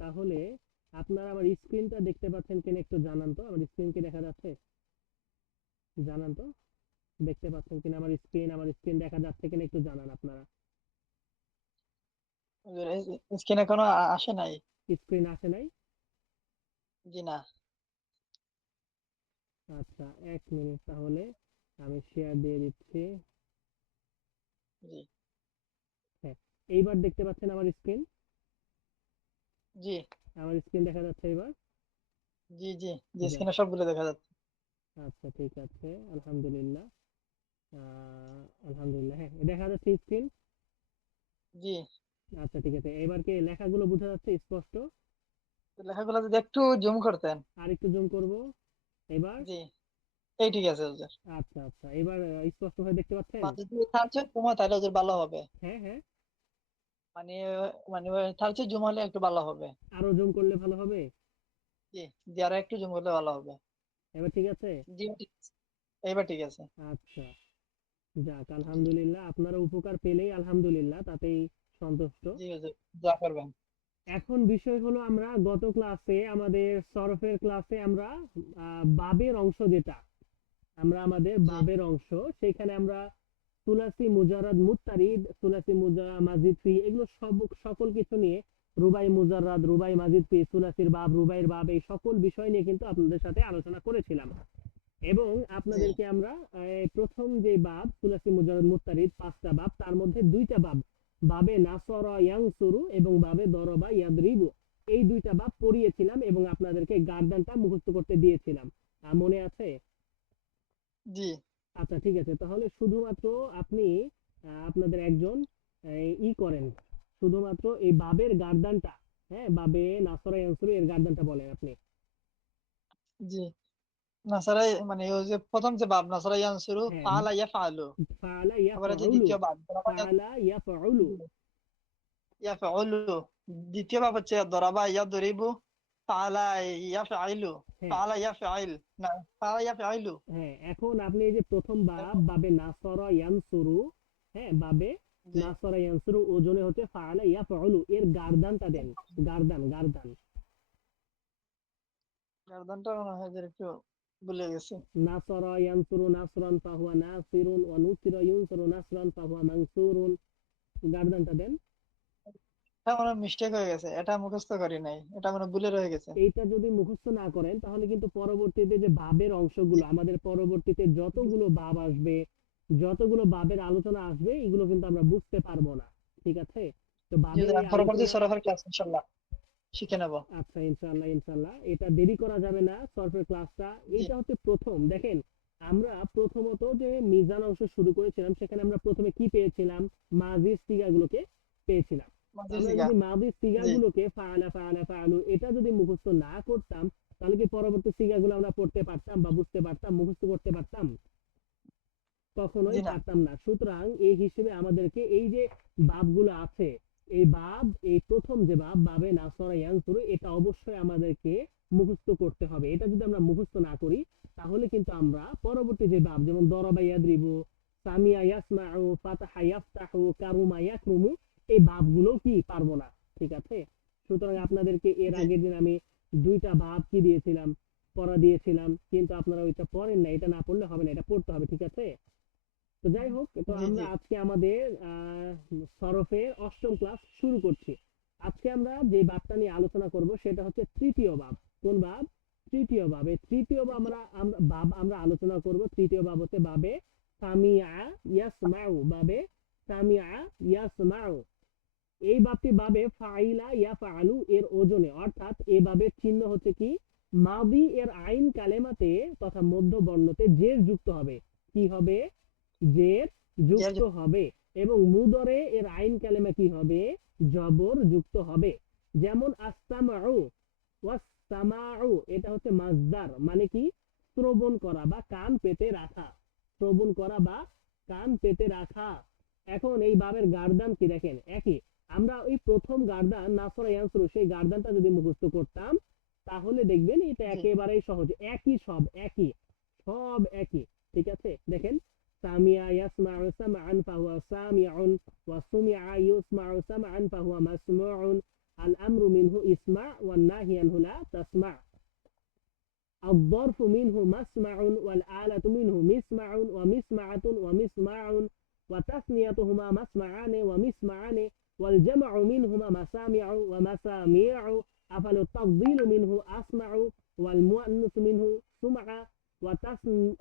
তাহলে আপনারা আমার স্ক্রিনটা দেখতে পাচ্ছেন কিনা একটু জানান তো। আমার স্ক্রিন কি দেখা যাচ্ছে? জানান তো, দেখতে পাচ্ছেন কিনা আমার স্ক্রিন দেখা যাচ্ছে কিনা একটু জানান আপনারা। স্ক্রিন এখনো আসে নাই। স্ক্রিন আসে নাই? জি না। আচ্ছা, 1 মিনিট তাহলে আমি শেয়ার দিয়ে দিচ্ছি। জি হ্যাঁ, এইবার দেখতে পাচ্ছেন আমার স্ক্রিন? জি আমার স্ক্রিন দেখা যাচ্ছে এবার? জি জি জি যাক, স্ক্রিনে সবগুলো দেখা যাচ্ছে। আচ্ছা ঠিক আছে, আলহামদুলিল্লাহ। আলহামদুলিল্লাহ, হ্যাঁ দেখা যাচ্ছে স্ক্রিন। জি, আচ্ছা ঠিক আছে, এবার কি লেখাগুলো বোঝা যাচ্ছে স্পষ্ট? তো লেখাগুলো যদি একটু জুম করতেন। আর একটু জুম করব এবার। জি, এই ঠিক আছে হুজুর। আচ্ছা আচ্ছা, এবার স্পষ্ট হয়ে দেখতে পাচ্ছেন? বা যদি তার চেয়ে কমা তাহলে হুজুর ভালো হবে। হ্যাঁ হ্যাঁ, মানে মানে তার চেয়ে জুম হলে একটু ভালো হবে। আরো জুম করলে ভালো হবে? জি জি, আরো একটু জুম করলে ভালো হবে। এবার ঠিক আছে? জি ঠিক আছে। এইবার ঠিক আছে। আচ্ছা, যাক জি আলহামদুলিল্লাহ, আপনারা উপকার পেলেই আলহামদুলিল্লাহ, তাতেই সন্তুষ্ট। জি হুজুর, দোয়া করবেন। এখন বিষয় হলো, আমরা গত ক্লাসে আমাদের সরফের ক্লাসে আমরা বাবের অংশ যেটা, আমরা আমাদের জি বাবের অংশ, সেখানে আমরা সুলাসি মুজারাদ মুত্তারিদ, সুলাসি মাজিদ ফি, এগুলো সব সকল কিছু নিয়ে, রুবাই মুজারাদ, রুবাই মাজিদ ফি, সুলাসির বাব, রুবাইয়ের বাব, এই সকল বিষয় নিয়ে কিন্তু আপনাদের সাথে আলোচনা করেছিলাম। এবং জি আপনাদেরকে আমরা প্রথম যে বাব সুলাসি মুজারাদ মুত্তারিদ 5টা বাব, তার মধ্যে 2টা বাব, বাবে নাসরা ইয়ানসুরু এবং বাবে দরবা ইয়াদরিবু, এই 2টা বাব পড়িয়েছিলাম এবং আপনাদেরকে গার্ডানটা মুখস্থ করতে দিয়েছিলাম। মনে আছে? জি আচ্ছা ঠিক আছে, তাহলে শুধুমাত্র আপনি আপনাদের একজন করেন, শুধুমাত্র এই বাবের গার্দানটা, হ্যাঁ বাবে নাসরা ইয়ানসুরু এর গার্দানটা বলেন আপনি। জি। নাসারাই মানে ওই যে প্রথম যে বাব নাসারা ইয়ানসুরু হ্যাঁ, ফাআলা ইয়াফআলু। ফাআলা আবার এই যে ইয়াফউলু, দ্বিতীয় বাব ফাআলা ইয়াফউলু। ইয়াফআলু, দ্বিতীয় বাব হচ্ছে দরাবা ইয়াদরিবু, ফাআলা ইয়াফআইলু, হ্যাঁ ফাআলা ইয়াফআইল, না ফাআলা ইয়াফআইলু। হ্যাঁ, এখন আপনি এই যে প্রথম বাব বাবে নাসরা ইয়ানসুরু, হ্যাঁ বাবে জি, নাসরা ইয়ানসুরু ওজনে হচ্ছে ফাআলা ইয়াফউলু, এর গার্দানটা দেন। গার্দান গার্দান। গার্দানটা মনে হয় যে একটু ভুলে গেছি। নাসরা ইয়ানসুরু নাসরান ফাহুয়া নাসিরুন, ওয়া নুসিরা ইউনসুরু নাসরান ফাহুয়া মানসুরুন, গার্দানটা দেন। এটা আমার মিস্টেক হয়ে গেছে, এটা মুখস্থ করি নাই, এটা মানে ভুলে রয়ে গেছে। এইটা যদি মুখস্থ না করেন তাহলে কিন্তু পরবর্তীতে যে ভাবের অংশগুলো, জি, আমাদের পরবর্তীতে জি, যতগুলো ভাব আসবে, যতগুলো ভাবের আলোচনা আসবে, এগুলো কিন্তু আমরা বুঝতে পারবো না। ঠিক আছে? তো জি, ভাবের এই আমি পরবর্তী আলোচনা, সরফের ক্লাস ইনশাল্লাহ শিখে নেব। আচ্ছা ইনশাআল্লাহ ইনশাআল্লাহ, এটা দেরি করা যাবে না সরফের ক্লাসটা। জি এইটা হচ্ছে প্রথম, দেখেন আমরা প্রথমত যে মিজান অংশ শুরু করেছিলাম, সেখানে আমরা প্রথমে কি পেয়েছিলাম? মাজির সিগাগুলোকে পেয়েছিলাম। তো মাঝে আমরা জিগা। যদি মাজির জি সিগাগুলোকে ফাআলা ফাআলা ফাআলু এটা যদি মুখস্থ না করতাম, তাহলে কি পরবর্তী সিগাগুলো আমরা পড়তে পারতাম বা বুঝতে পারতাম, মুখস্থ করতে পারতাম? কখনোই জি না। পারতাম না। সুতরাং এই হিসেবে আমাদেরকে এই যে বাবগুলো আছে, এই বাব, এই প্রথম যে বাব বাবে নাসরা ইয়ানসুরু, এটা অবশ্যই আমাদেরকে মুখস্থ করতে হবে। এটা যদি আমরা মুখস্থ না করি, তাহলে কিন্তু আমরা পরবর্তী যে বাব, যেমন দরাবা ইয়াদরিবু, সামিয়া ইয়াসমাউ, ফাতাহা ইয়াফতাহু, কারুমা ইয়াকরুমু, এই বাবগুলো কি পারবো না। ঠিক আছে? সুতরাং আপনাদেরকে এর জি আগের দিন আমি 2টা বাব কি দিয়েছিলাম, পড়া দিয়েছিলাম, কিন্তু আপনারা ওইটা পড়েন না। এটা না পড়লে হবে না, এটা পড়তে হবে। ঠিক আছে? তো যাই হোক, তো জি আমরা জি আজকে আমাদের সরফের 8ম ক্লাস শুরু করছি। আজকে আমরা যে বাবটা নিয়ে আলোচনা করব সেটা হচ্ছে তৃতীয় বাব। কোন বাব? তৃতীয় বাব। এই তৃতীয় বাব আমরা আলোচনা করব। তৃতীয় বাব হচ্ছে বাবে সামিআ ইয়াসমাউ, বাবে সামিআ ইয়াসমাউ। এই বাবটি বাবে ফাইলা ইয়াফআলু এর ওজনে, অর্থাৎ এই বাবের চিহ্ন হচ্ছে কি? মাদি এর আইন কালেমাতে তথা মধ্য বর্ণতে জের যুক্ত হবে। কি হবে? জের যুক্ত হবে। এবং মুদরে এর আইন কালেমা কি হবে? জবর যুক্ত হবে। যেমন আস্তামাউ, ওয়াসসামাউ, এটা হচ্ছে মাজদার, মানে কি? শ্রবণ করা বা কান পেতে রাখা। শ্রবণ করা বা কান পেতে রাখা। এখন এই বাবের গার্দান কি দেখেন, একই। আমরা ওই প্রথম গার্দান নাসরা ইয়ানসুরু, সেই গার্দানটা যদি মুখস্থ করতাম, তাহলে দেখবেন এটা জি একেবারেই সহজ। একই, সব একই, সব একই। ঠিক আছে? দেখেন, সামিয়া ইয়াসমাউ সামআন ফাহুয়া সামিউন, ওয়া সুমিআ ইউসমাউ সামআন ফাহুয়া মাসমুউন, আল আমরু মিনহু ইসমা ওয়ান নাহি আনহু লা তাসমা। الظرف منه مسمع والآلة منه مسمع ومسمعة ومسمع وتثنيتهما مسمعان ومسمعان والجمع منهما مسامع ومساميع. أفل التفضيل منه أسمع والمؤنث منه سمع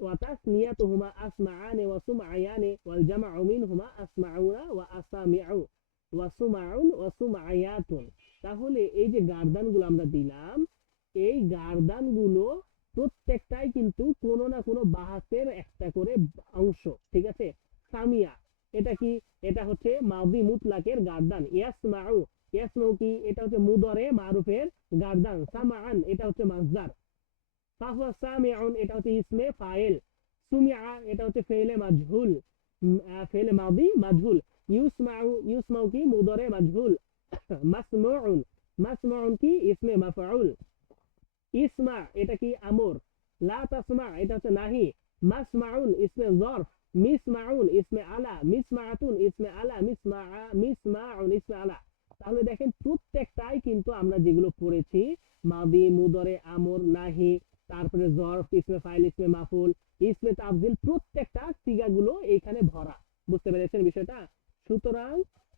وتثنيتهما أسمعان وسمعيان والجمع منهما أسمعون وأسامع وسمع وسمعيات. তাহলে এই যে গার্দানগুলো আমরা দিলাম, এই গার্দানগুলো প্রত্যেকটাই কিন্তু কোনো না কোনো বাহাসের একটা করে অংশ, ঠিক আছে। সামিয়া এটা কি, এটা হচ্ছে মাদি মুতলাকের গার্দান। ইয়াসমাউ, ইয়াসমাউ কি, এটা হচ্ছে মুদরে মারুফের গার্দান। সামাআন এটা হচ্ছে মাজদার। ফাহুয়া সামিউন এটা হচ্ছে ইসমে ফাইল। সুমিআ এটা হচ্ছে ফেলে মাজহুল, ফেলে মাদি মাজহুল। ইউসমাউ, ইউসমাউ কি মুদরে মাজহুল। মাসমউন, মাসমউন কি ইসমে মাফউল। ইসমা এটা কি আমর। লা তাসমা এটা হচ্ছে নাহি। মাসমাউন ইসমে যরফ। মিসমাউন ইসমে আলা। মিসমাআতুন ইসমে আলা। মিসমাউন ইসমে আলা। তাহলে দেখেন প্রত্যেকটাই কিন্তু আমরা যেগুলো পড়েছি মাদি মুদরে আমর নাহি, তারপরে যরফ ইসমে ফাইল ইসমে মাফুল ইসমে তাফজিল, প্রত্যেকটা সিগাগুলো এইখানে ভরা। বুঝতে পেরেছেন বিষয়টা? সুতরাং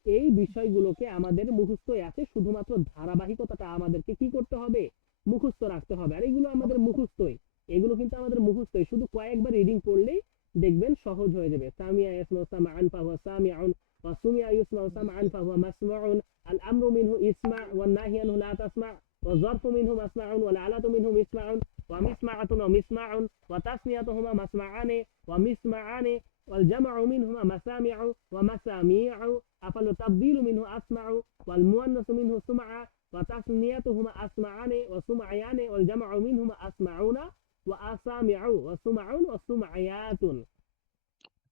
এই বিষয়গুলোকে আমাদের মুখস্থই আছে, শুধুমাত্র ধারাবাহিকতাটা আমাদেরকে কি করতে হবে, মুখস্থ রাখতে হবে। আর এগুলো আমাদের মুখস্থই, এগুলো কিন্তু আমাদের মুখস্থই, শুধু কয়েকবার রিডিং পড়লেই দেখবেন সহজ হয়ে যাবে। সামিয়া ইয়াসমাউ সামাআন ফাহুয়া সামিউন ওয়া সুমিয়া ইউসমাউ সামাআন ফাহুয়া মাসমাউন। আল আমরু মিনহু ইসমা ওয়ান নাহি আনহু লা তাসমা ওয়া যরফু মিনহু মাসমাউন ওয়াল আলাতু মিনহু মিসমাউন ওয়া মিসমাআতুন ওয়া মিসমাউন ওয়া তাসনিয়াতুহুমা মাসমাআনে ওয়া মিসমাআনে ওয়াল জামউ মিনহুমা মাসামিউ ওয়া মাসামিউ। আফালু তাবদীলু মিনহু আসমাউ ওয়াল মুআন্নাসু মিনহু সুমআ ওয়া তাসনিয়াতুহুমা আসমাআনে ওয়া সুমআয়ানে ওয়াল জামউ মিনহুমা আসমাউনা ওয়া আসামিউ ওয়া সুমআউন ওয়া সুমআয়াতুন।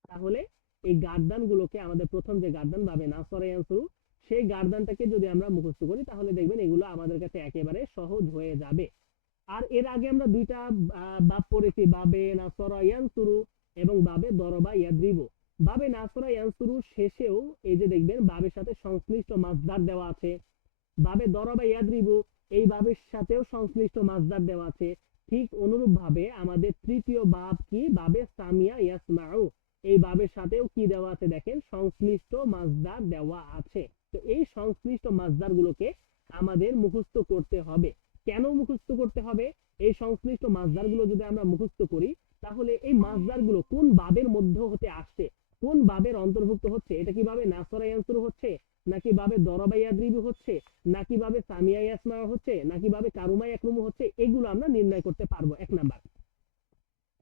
তাহলে এই গার্দানগুলোকে আমাদের প্রথম যে গার্দান বাবে নাসরা ইয়ানসুরু, সেই গার্দানটাকে যদি আমরা মুখস্থ করি তাহলে দেখবেন এগুলো আমাদের কাছে একেবারে সহজ হয়ে যাবে। আর এর আগে আমরা দুইটা বাব পড়েছি, বাবে নাসরা ইয়ানসুরু এবং বাবে দরবা ইয়াদ্রিবু। বাবে নাসরা ইয়ানসুরু শেষেও এই যে দেখবেন বাবের সাথে সংশ্লিষ্ট মাসদার দেওয়া আছে। বাবে দরবা ইয়াদ্রিবু এই বাবের সাথেও সংশ্লিষ্ট মাসদার দেওয়া আছে। ঠিক অনুরূপভাবে আমাদের তৃতীয় বাব কি, বাবে সামিয়া ইয়াসমাউ, এই বাবের সাথেও কি দেওয়া আছে দেখেন, সংশ্লিষ্ট মাসদার দেওয়া আছে। তো এই সংশ্লিষ্ট মাসদারগুলোকে আমাদের মুখস্থ করতে হবে। কেন মুখস্থ করতে হবে? এই সংশ্লিষ্ট মাসদারগুলো যদি আমরা মুখস্থ করি তাহলে এই মাসদারগুলো কোন বাবের মধ্যে হতে আসছে, কোন বাবের অন্তর্ভুক্ত হচ্ছে, এটা কি বাবে নাসরা ইয়ানসুরু হচ্ছে, নাকি বাবে দরবা ইয়াদ্রিবু হচ্ছে, নাকি বাবে সামিয়া ইয়াসমাউ হচ্ছে, নাকি বাবে কারুমা ইয়াকরুমু হচ্ছে, এগুলো আমরা নির্ণয় করতে পারবো, এক নাম্বার।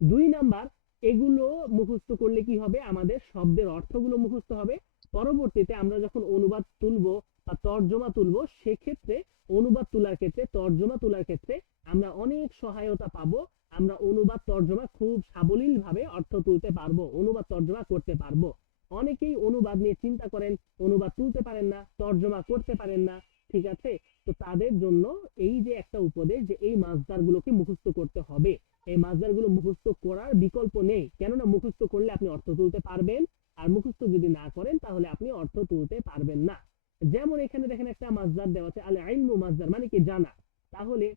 দুই নাম্বার, এগুলো মুখস্থ করলে কি হবে, আমাদের শব্দের অর্থগুলো মুখস্থ হবে। পরবর্তীতে আমরা যখন অনুবাদ তুলবো বা তর্জমা তুলবো, সেক্ষেত্রে অনুবাদ তোলার ক্ষেত্রে, তর্জমা তোলার ক্ষেত্রে আমরা অনেক সহায়তা পাবো। আমরা অনুবাদ তর্জমা খুব সাবলীল ভাবে অর্থ তুলতে পারবো, অনুবাদ তর্জমা করতে পারবো। অনেকেই অনুবাদ নিয়ে চিন্তা করেন, অনুবাদ তুলতে পারেন না, তর্জমা করতে পারেন না, ঠিক আছে। তো তাদের জন্য এই যে একটা উপদেশ যে এই মাসদারগুলোকে মুখস্থ করতে হবে। এই মাসদারগুলো মুখস্থ করার বিকল্প নেই, কেননা মুখস্থ করলে আপনি অর্থ তুলতে পারবেন, আর মুখস্থ যদি না করেন তাহলে আপনি অর্থ তুলতে পারবেন না। যেমন এখানে দেখেন একটা মাসদার দেওয়া আছে, আল ইলমু মাসদার মানে কি, জানা। তাহলে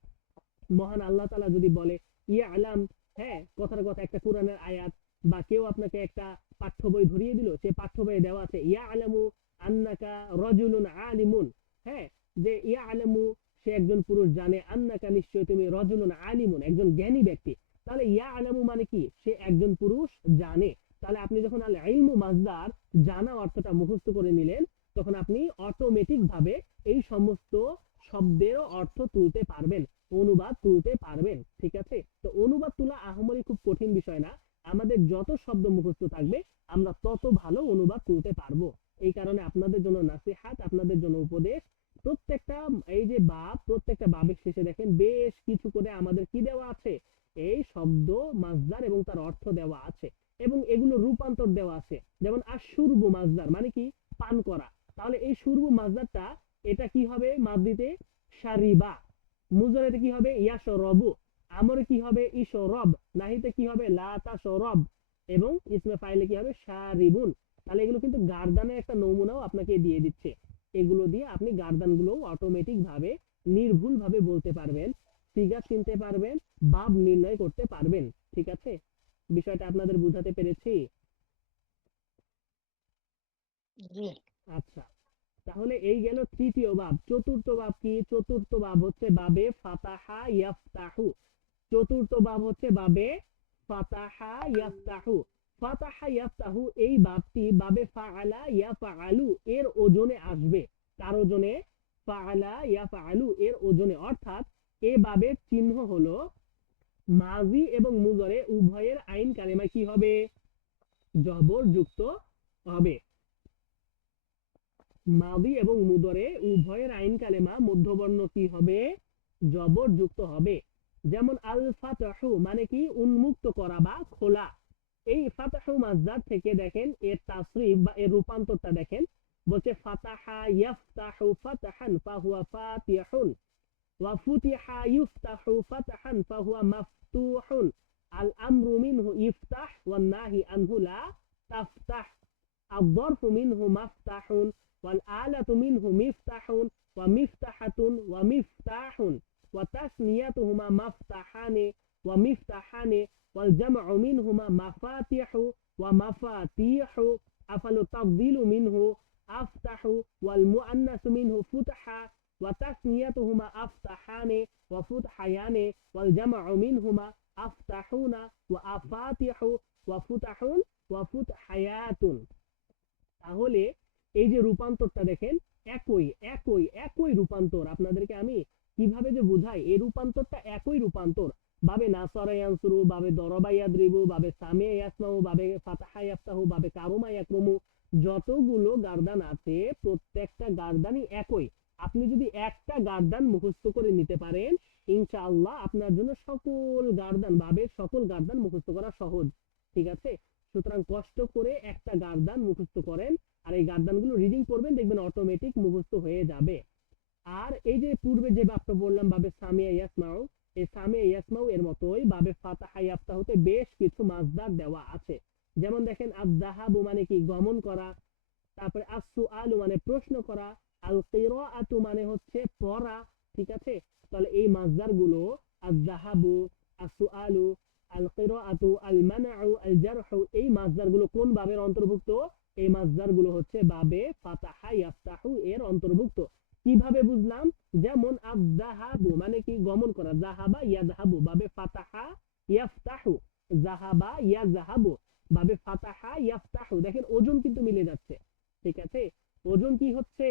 মহান আল্লাহ তাআলা যদি বলে ইয়ালাম, হ্যাঁ কথার কথা একটা কোরআনের আয়াত, বা কেউ আপনাকে একটা পাঠ্য বই ধরিয়ে দিল, সে পাঠ্য বইয়ে দেওয়া আছে ইয়ালামু আন্নাকা রাজুলুন আলিমুন, হ্যাঁ যে ইয়ালামু সে একজন পুরুষ জানে, আন্নাকা নিশ্চয় তুমি রাজুলুন আলিমুন একজন জ্ঞানী ব্যক্তি। তাহলে ইয়ালামু মানে কি, সে একজন পুরুষ জানে। তাহলে আপনি যখন আল ইলমু মাসদার জানা অর্থটা মুখস্থ করে নিলেন, তখন আপনি অটোমেটিক ভাবে এই সমস্ত শব্দের অর্থ তুলতে পারবেন, অনুবাদ তুলতে পারবেন, ঠিক আছে। তো অনুবাদ তোলা আহামরি খুব কঠিন বিষয় না, আমাদের যত শব্দ মুখস্থ থাকবে আমরা তত ভালো অনুবাদ তুলতে পারবো। এই কারণে আপনাদের জন্য নাসিহাত, আপনাদের জন্য উপদেশ, প্রত্যেকটা এই যে বাব, প্রত্যেকটা বাবের শেষে দেখেন বেশ কিছু করে আমাদের কি দেওয়া আছে, এই শব্দ মাসদার এবং তার অর্থ দেওয়া আছে, এবং এগুলো রূপান্তর দেওয়া আছে। যেমন আশুরবু মাসদার মানে কি, পান করা। তাহলে এই শুরবু মাসদারটা এটা কি হবে, মাদ্রিতে শারিবা, মুজরাতে কি হবে ইয়াশরাবু, আমরে কি হবে ইশরাব, নাহিতে কি হবে লা তাশরাব, এবং ইসমে ফাইলে কি হবে শারিবুন। তাহলে এগুলো কিন্তু গার্দানের একটা নমুনাও আপনাকে দিয়ে দিচ্ছে। এগুলো দিয়ে আপনি গার্দানগুলো অটোমেটিক ভাবে নির্ভুল ভাবে বলতে পারবেন, ফিগার চিনতে পারবেন, বাব নির্ণয় করতে পারবেন। ঠিক আছে, বিষয়টা আপনাদের বুঝাতে পেরেছি? জি আচ্ছা, তাহলে এই গেল তৃতীয় বাব। চতুর্থ বাব কি? চতুর্থ বাব হচ্ছে বাবে ফাতাহা ইয়াফতাহু। চতুর্থ বাব হচ্ছে বাবে ফাতাহা ইয়াফতাহু। ফাতাহা ইয়াফতাহু এই বাবটি বাবে ফাআলা ইয়াফআলু এর ওজনে আসবে। কার ওজনে? ফাআলা ইয়াফআলু এর ওজনে। অর্থাৎ এ বাবের চিহ্ন হলো মাজি এবং মুজরে উভয়ের আইন কালেমায় কি হবে? জবর যুক্ত হবে। মাদি এবং মুদরে উভয়ের আইন কালেমা মধ্যবর্ণ কি হবে? জবর যুক্ত হবে। যেমন আল ফাতহু মানে কি? উন্মুক্ত করা বা খোলা। এই ফাতহু মাসদার থেকে দেখেন এর তাসরিফ বা এর রূপান্তরটা দেখেন, বলছে ফাতাহা ইয়াফতাহু ফাতহান ফাহুয়া ফাতিহুন ওয়া ফুতিহা ইফতাহু ফাতহান ফাহুয়া মাফতুহুন। আল আমরু মিনহু ইফতাহ ওয়ান নাহি আনহু লা তাফতাহ। الظرف منه مفتاح والآلة منه مفتاح ومفتاحة ومفتاح وتثنيتهما مفتاحان ومفتاحان والجمع منهما مفاتيح ومفاتيح. أفل التفضيل منه أفتح والمؤنث منه فتح وتثنيتهما أفتحان وفتحيان والجمع منهما أفتحون وأفاتح وفتح وفتحيات. তাহলে এই যে রূপান্তরটা দেখেন, একই একই একই রূপান্তর। আপনাদেরকে আমি কিভাবে যে বুঝাই, এই রূপান্তরটা একই রূপান্তর। বাবে নাসারা ইয়ানসুরু, বাবে দরবা ইয়াদরিবু, বাবে সামিয়া ইয়াসমাউ, বাবে ফাতাহা ইয়াফতাহু, বাবে কারুমা ইয়াকরুমু, যতগুলো গার্দান আছে প্রত্যেকটা গার্দানই একই। আপনি যদি একটা গার্দান মুখস্থ করে নিতে পারেন, ইনশাআল্লাহ আপনার জন্য সকল গার্দান, বাবের সকল গার্দান মুখস্থ করা সহজ। ঠিক আছে, সুতরাং কষ্ট করে একটা গার্দান মুখস্থ করেন, আর এই গার্দানগুলো রিডিং করবেন, দেখবেন অটোমেটিক মুখস্থ হয়ে যাবে। আর এই যে পূর্বে যে বাবটা বললাম বাবে সামিয়া ইয়াসমাউ, এই সামিয়া ইয়াসমাউ এর মতোই বাবে ফাতাহা ইয়াফতাহুতে বেশ কিছু মাসদার দেওয়া আছে। যেমন দেখেন আয-যাহাবু মানে কি? গমন করা। তারপরে আস-সুআলু মানে প্রশ্ন করা। আল কিরাআতু মানে হচ্ছে পড়া। ঠিক আছে, তাহলে এই মাসদার গুলো আয-যাহাবু, আস-সুআলু, আল কিরাআতু, আল মানউ, আল জারহু, এই মাসদার গুলো কোন বাবের অন্তর্ভুক্ত? এই মাসদার গুলো হচ্ছে বাবে ফাতাহা ইয়াফতাহু এর অন্তর্ভুক্ত। কিভাবে বুঝলাম? যেমন আয-যাহাবু মানে কি? গমন করা। যাহাবা ইয়াযহাবু বাবে ফাতাহা ইয়াফতাহু। যাহাবা ইয়াযহাবু বাবে ফাতাহা ইয়াফতাহু। দেখেন ওজন কিন্তু মিলে যাচ্ছে। ঠিক আছে, ওজন কি হচ্ছে?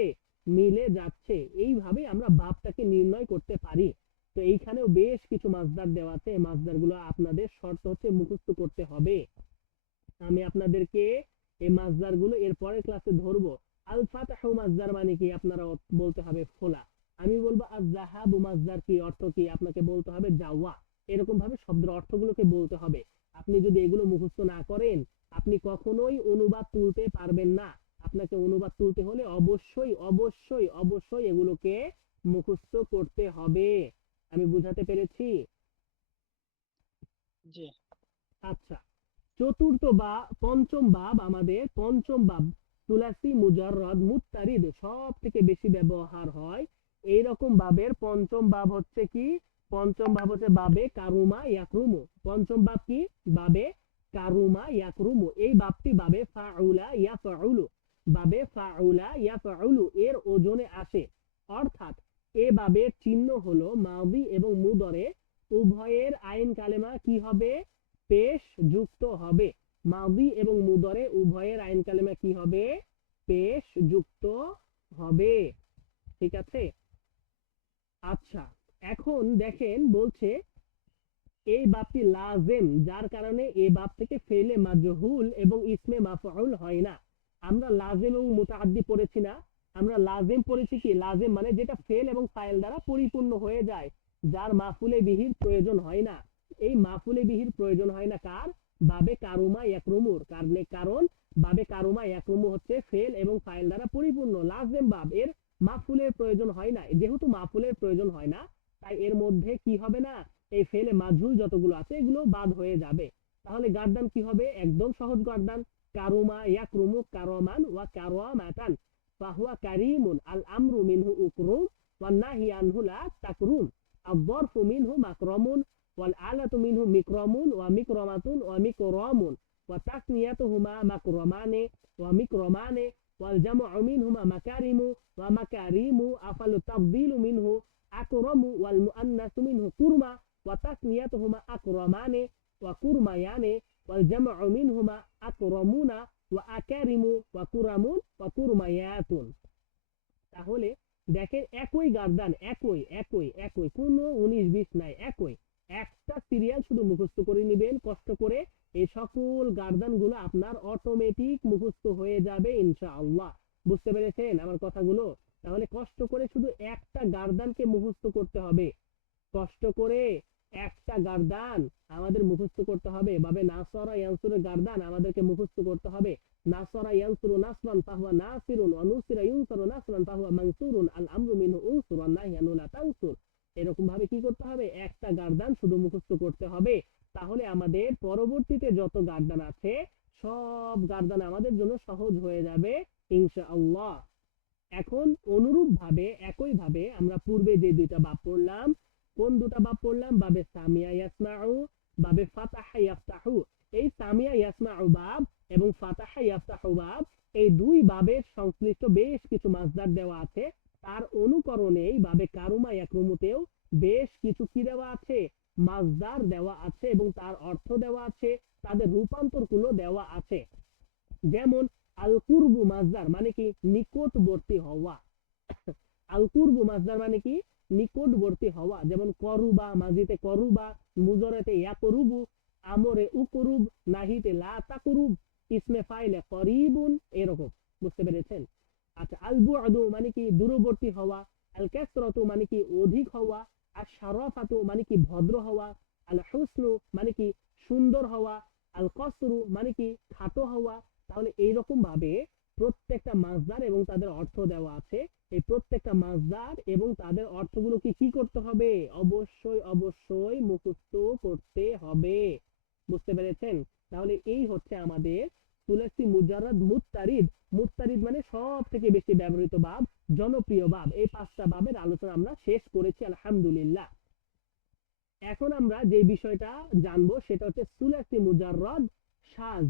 মিলে যাচ্ছে। এইভাবে আমরা বাবটাকে নির্ণয় করতে পারি। তো এইখানেও বেশ কিছু মাসদার দেওয়া আছে। এই মাসদারগুলো আপনাদের শর্ত হচ্ছে মুখস্থ করতে হবে। আমি আপনাদেরকে এই মাসদারগুলো এর পরের ক্লাসে ধরবো। আল ফাতাহু মাসদার মানে কি? আপনারা বলতে হবে খোলা। আমি বলবো আয-যাহাবু মাসদার কি, অর্থ কি? আপনাকে বলতে হবে যাওয়া। এরকম ভাবে শব্দের অর্থগুলোকে বলতে হবে। আপনি যদি এগুলো মুখস্থ না করেন, আপনি কখনোই অনুবাদ তুলতে পারবেন না। আপনাকে অনুবাদ তুলতে হলে অবশ্যই অবশ্যই অবশ্যই এগুলোকে মুখস্থ করতে হবে। আমি বুঝাতে পেরেছি? জি আচ্ছা, চতুর্থ বা পঞ্চম বাব, আমাদের পঞ্চম বাব তুলাসি মুজাররদ মুত্তারিদ সব থেকে বেশি ব্যবহার হয়। এইরকম বাবের পঞ্চম বাব হচ্ছে কি? পঞ্চম বাব হচ্ছে বাবে কারুমা ইয়াকরুমু। পঞ্চম বাব কি? বাবে কারুমা ইয়াকরুমু। এই বাবটি বাবে ফাউলা ইয়াফউলু, বাবে ফাউলা ইয়াফউলু এর ওজনে আসে। অর্থাৎ এ বাবের চিহ্ন হলো মাদি এবং মুদরে উভয়ের আইন কালেমা কি হবে? পেশ যুক্ত হবে। মাদি এবং মুদরে উভয়ের আইন কালেমা কি হবে? পেশ যুক্ত হবে। ঠিক আছে, আচ্ছা এখন দেখেন বলছে এই বাবটি লাজেম, যার কারণে এই বাব থেকে ফেলে মাজহুল এবং ইসমে মাফউল হয় না। আমরা লাজেম এবং মুতাআদ্দি পড়েছি না? আমরা লাজেম পড়েছি কি? লাজেম মানে যেটা ফেল এবং ফাইল দ্বারা পরিপূর্ণ হয়ে যায়, যার মাফুলে বিহির প্রয়োজন হয় না। এই মাফুলে বিহির প্রয়োজন হয় না কার? বাবে কারুমা ইয়াকরুমুর। কারণ বাবে কারুমা ইয়াকরুমু হচ্ছে ফেল এবং ফাইল দ্বারা পরিপূর্ণ লাজেম বাব, এর মাফুলের প্রয়োজন হয় না। যেহেতু মাফুলের প্রয়োজন হয় না, তাই এর মধ্যে কি হবে না? এই ফেলে মাজহুল যতগুলো আছে এগুলো বাদ হয়ে যাবে। তাহলে গার্দান কি হবে? একদম সহজ গার্দান। কারুমা ইয়াকরুমু কারামান ওয়া কারামাতান ফাহুয়া কারিমুন আল আমরু মিনহু উকরুম ওয়ান নাহি আনহু লা তাকরুম আয-যরফু মিনহু মাকরামুন ওয়াল আলাতু মিনহু মিকরামুন ওয়া মিকরামাতুন ওয়া মিকরামুন ওয়া তাসনিয়াতুহুমা মাকরামানে ওয়া মিকরামানে ওয়াল জামউ মিনহুমা মাকারিমু ওয়া মাকারিমু আফালু তাফদীলু মিনহু আকরামু ওয়াল মুআন্নাসু মিনহু কুরমা ওয়া তাসনিয়াতুহুমা আকরামানে ওয়া কুরমায়ানে ওয়াল জামউ মিনহুমা আকরামুনা ওয়া আকারিমু ওয়া কুরামুন ওয়া কুরমায়াতুন। তাহলে দেখেন একই গার্দান, একই একই একই, কোনো 19-20 নাই, একই একটা সিরিয়াল শুধু মুখস্থ করে নেবেন কষ্ট করে, এই সকল গার্দান গুলো আপনার অটোমেটিক মুখস্থ হয়ে যাবে ইনশাআল্লাহ। বুঝতে পেরেছেন আমার কথাগুলো? তাহলে কষ্ট করে শুধু একটা গার্দানকে মুখস্থ করতে হবে, কষ্ট করে একটা গার্দান আমাদের মুখস্থ করতে হবে। বাবে নাসরা ইয়ানসুরের গার্দান আমাদেরকে মুখস্থ করতে হবে। নাসরা ইয়ানসুরু নাসরান ফাহুয়া নাসিরুন ওয়া নুসিরা ইউনসারু নাসরান ফাহুয়া মানসুরুন আল আমরু মিনহু উনসুর ওয়ান নাহি আনহু লা তানসুর। এরকম ভাবে কি করতে হবে? একটা গার্দান শুধু মুখস্থ করতে হবে। তাহলে আমাদের পরবর্তীতে যত গার্দান আছে সব গার্দান আমাদের জন্য সহজ হয়ে যাবে ইনশাআল্লাহ। এখন অনুরূপ ভাবে একই ভাবে আমরা পূর্বে যে দুইটা বাব পড়লাম, কোন দুটা বাব পড়লাম? বাবে সামিয়া ইয়াসমাউ, বাবে ফাতাহা ইয়াফতাহু। এই সামিয়া ইয়াসমাউ বাব এবং ফাতাহা ইয়াফতাহু বাব, এই দুই বাবের সংশ্লিষ্ট বেশ কিছু মাসদার দেওয়া আছে। তার অনুকরণেই বাবে কারুমা ইয়াকরুমুতেও বেশ কিছু কি দেওয়া আছে? মাসদার দেওয়া আছে এবং তার অর্থ দেওয়া আছে, তাদের রূপান্তরগুলো দেওয়া আছে। যেমন আল কুরবু মাসদার মানে কি? নিকটবর্তী হওয়া। আল কুরবু মাসদার মানে কি? নিকটবর্তী হওয়া। যেমন করুবা, মাজিতে করুবা, মুজরাতে ইয়াকরুবু, আমরে উকরুব, নাহিতে লা তাকরুব, ইসমে ফাইলে করিবুন, এরকম। বুঝতে পেরেছেন? আচ্ছা, আল বুআদু মানে কি? দূরবর্তী হওয়া। আল কাসরাতু মানে কি? অধিক হওয়া। আর শারাফাতু মানে কি? ভদ্র হওয়া। আল হুসনু মানে কি? সুন্দর হওয়া। আল কসরু মানে কি? খাটো হওয়া। তাহলে এইরকম ভাবে প্রত্যেকটা মাসদার এবং তাদের অর্থ দেওয়া আছে। এই প্রত্যেকটা মাসদার এবং তাদের অর্থগুলোকে কি করতে হবে? অবশ্যই অবশ্যই মুখস্থ করতে হবে। বুঝতে পেরেছেন? তাহলে এই হচ্ছে আমাদের সুলাসি মুজাররদ মুত্তারিদ। মুত্তারিদ মানে সব থেকে বেশি ব্যবহৃত বাব, জনপ্রিয় বাব। এই 5টা বাবের আলোচনা আমরা শেষ করেছি আলহামদুলিল্লাহ। এখন আমরা যে বিষয়টা জানবো সেটা হচ্ছে সুলাসি মুজাররদ শাজ।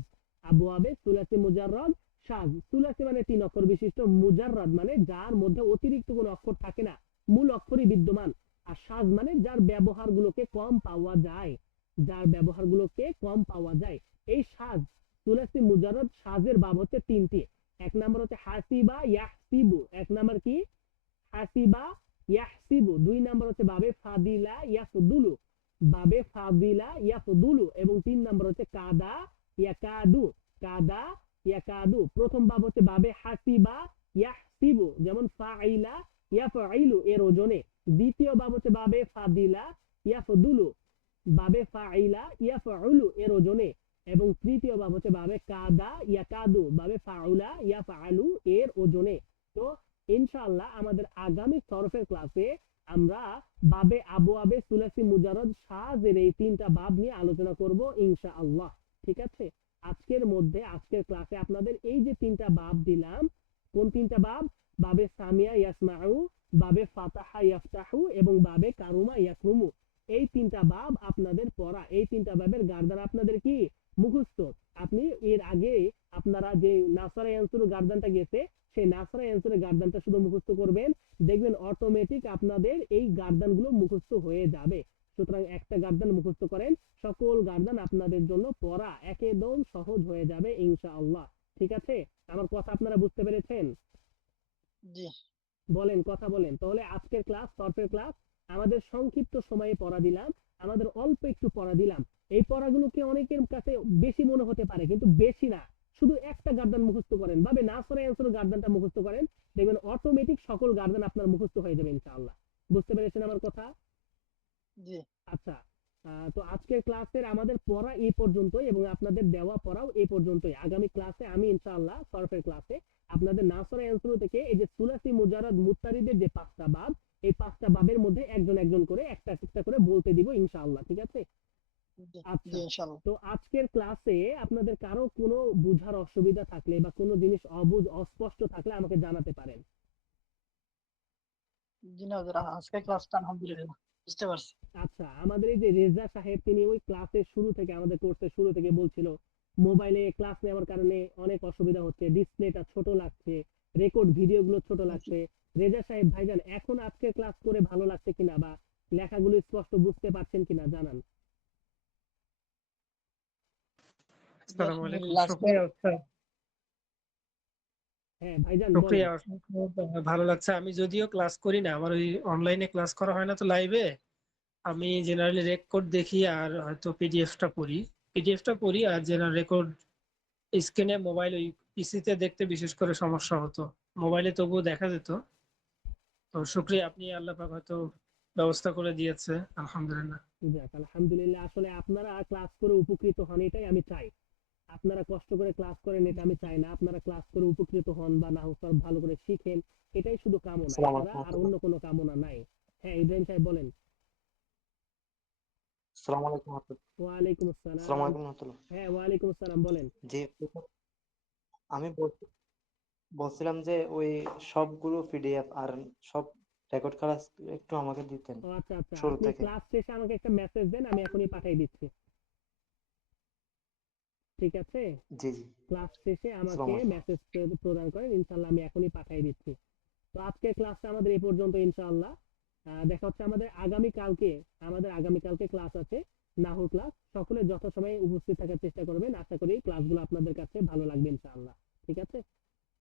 আবওয়াবে সুলাসি মুজাররদ শাজ। সুলাসি মানে 3 অক্ষর বিশিষ্ট, মুজাররদ মানে যার মধ্যে অতিরিক্ত কোনো অক্ষর থাকে না, মূল অক্ষরই বিদ্যমান। আর শাজ মানে যার ব্যবহারগুলোকে কম পাওয়া যায়, যার ব্যবহারগুলোকে কম পাওয়া যায়। এই শাজ সুলাসি মুজাররদ শাজের বাব হচ্ছে 3টি। এক নাম্বার হচ্ছে হাসিবা ইয়াহসিবু, এক নাম্বার কি? হাসিবা ইয়াহসিবু। 2 নাম্বার হচ্ছে বাবে ফাদিলা ইয়াফদুলু, বাবে ফাদিলা ইয়াফদুলু। এবং 3 নাম্বার হচ্ছে কাদা ইয়াকাদু, কাদা ইয়াকাদু। প্রথম বাব হচ্ছে বাবে হাসিবা ইয়াহসিবু, যেমন ফাইলা ইয়াফাইলু এর ওজনে। দ্বিতীয় বাব হচ্ছে বাবে ফাদিলা ইয়াফদুলু, বাবে ফাইলা ইয়াফাউলু এর ওজনে। এবং তৃতীয় বাব হচ্ছে বাবে কাদা ইয়াকাদু, বাবে ফাউলা ইয়াফআলু এর ওজনে। তো ইনশাআল্লাহ আমাদের আগামী সরফের ক্লাসে আমরা বাবে আবওয়াবে সুলাসি মুজাররদ শাজের এই 3টা বাব নিয়ে আলোচনা করব ইনশাআল্লাহ। ঠিক আছে? আজকের মধ্যে আজকের ক্লাসে আপনাদের এই যে 3টা বাব দিলাম, কোন 3টা বাব? বাবে সামিয়া ইয়াসমাউ, বাবে ফাতাহা ইয়াফতাহু এবং বাবে কারুমা ইয়াকরুমু। এই 3টা বাব আপনাদের পড়া, এই 3টা বাবের গার্দান আপনাদের কি? মুখস্থ। আপনি এর আগে আপনারা যে নাসরা ইয়ানসুর গার্দানটা গেছে, সেই নাসরা ইয়ানসুরের গার্দানটা শুধু মুখস্থ করবেন, দেখবেন অটোমেটিক আপনাদের এই গার্দানগুলো মুখস্থ হয়ে যাবে। সুতরাং একটা গার্দান মুখস্থ করেন, সকল গার্দান আপনাদের জন্য পড়া একদম সহজ হয়ে যাবে ইনশাআল্লাহ। ঠিক আছে? আমার কথা আপনারা বুঝতে পেরেছেন? জি। বলেন, কথা বলেন। তাহলে আজকের ক্লাস, সরফের ক্লাস আমাদের সংক্ষিপ্ত সময়ে পড়া দিলাম, আমাদের অল্প একটু পড়া দিলাম। এই পড়াগুলোকে অনেকের কাছে বেশি মনে হতে পারে, কিন্তু বেশি না। শুধু একটা গার্দান মুখস্থ করেন, ভাবে নাসরা ইয়ানসুর গার্দানটা মুখস্থ করেন, দেখবেন অটোমেটিক সকল গার্দান আপনার মুখস্থ হয়ে যাবে ইনশাআল্লাহ। বুঝতে পেরেছেন আমার কথা? জি। আচ্ছা, তো আজকের ক্লাসের আমাদের পড়া এই পর্যন্তই এবং আপনাদের দেওয়া পড়াও এই পর্যন্তই। আগামী ক্লাসে আমি ইনশাআল্লাহ সরফের ক্লাসে আপনাদের নাসরা ইয়ানসুর থেকে এই যে সুলাসি মুজাররদ মুত্তারিদের যে 5টা বাব, এই 5টা বাবের মধ্যে একজন একজন করে একটা একটা করে বলতে দিব ইনশাআল্লাহ। ঠিক আছে? জি। জি আচ্ছা, ইনশাআল্লাহ। তো আজকের ক্লাসে আপনাদের কারো কোনো বুঝার অসুবিধা থাকলে বা কোনো জিনিস অস্পষ্ট থাকলে আমাকে জানাতে পারেন। জি না হুজুর, আজকের ক্লাসটা আলহামদুলিল্লাহ বুঝতে পারছি। আচ্ছা, আমাদের এই যে রেজা সাহেব, তিনি ওই ক্লাসের শুরু থেকে, আমাদের কোর্সের শুরু থেকে বলছিল মোবাইলে ক্লাস নেওয়ার কারণে অনেক অসুবিধা হচ্ছে, ডিসপ্লেটা ছোট লাগছে, রেকর্ড ভিডিওগুলো ছোট জি লাগছে। রেজা সাহেব ভাইজান, এখন আজকে ক্লাস করে ভালো লাগছে কিনা বা লেখাগুলো স্পষ্ট বুঝতে পারছেন কিনা জানান। জি আসসালামু আলাইকুম। আলহামদুলিল্লাহ আজকে শুকরিয়া উস্তাদ। হ্যাঁ ভাইজান বলেন। শুকরিয়া, অসংখ্য ভালো লাগছে। আমি যদিও ক্লাস করি না, আমার ওই অনলাইনে ক্লাস করা হয় না তো লাইভে। আমি জেনারেলি রেকর্ড দেখি আর হয়তো পিডিএফটা পড়ি আর জেনারেল রেকর্ড স্ক্রিনে মোবাইল ওই পিসিতে দেখতে বিশেষ করে সমস্যা হতো। মোবাইলে তবুও দেখা যেত। তো শুকরিয়া, আপনি আল্লাহ পাক হয়তো ব্যবস্থা করে দিয়েছে, আলহামদুলিল্লাহ। যাক আলহামদুলিল্লাহ, আসলে আপনারা ক্লাস করে উপকৃত হন এটাই আমি চাই। আপনারা কষ্ট করে ক্লাস করেন এটা আমি চাই না, আপনারা ক্লাস করে উপকৃত হন বা না হোক ভালো করে শিখেন, এটাই শুধু কামনা, আসসালামু এছাড়া আর অন্য কোনো কামনা নাই। হ্যাঁ ইব্রাহিম সাহেব বলেন। আলাইকুম রাহমাতুল্লাহ। ওয়ালাইকুম আসসালামু আসসালাম। আলাইকুম রাহমাতুল্লাহ। হ্যাঁ ওয়ালাইকুম আসসালাম বলেন। জি, আমি বলছিলাম যে ওই সবগুলো পিডিএফ আর সব রেকর্ড করা একটু আমাকে দিতেন ও আচ্ছা আচ্ছা, শুরু আপনি থেকে। ক্লাস শেষে আমাকে একটা মেসেজ দেন, আমি এখনই পাঠিয়ে দিচ্ছি। ঠিক আছে, জি জি। ক্লাস শেষে আমাকে আসসালামু আলাইকুম। মেসেজ প্রদান করেন, ইনশাল্লাহ আমি এখনই পাঠিয়ে দিচ্ছি। তো আজকের ক্লাসটা আমাদের এই পর্যন্ত ইনশাআল্লাহ। দেখা হচ্ছে আমাদের আগামীকালকে ক্লাস আছে, নাহুর ক্লাস। সকলে যথাসময়ে উপস্থিত থাকার চেষ্টা করবেন, আশা করি ক্লাসগুলো আপনাদের কাছে ভালো লাগবে ইনশাআল্লাহ। ঠিক আছে।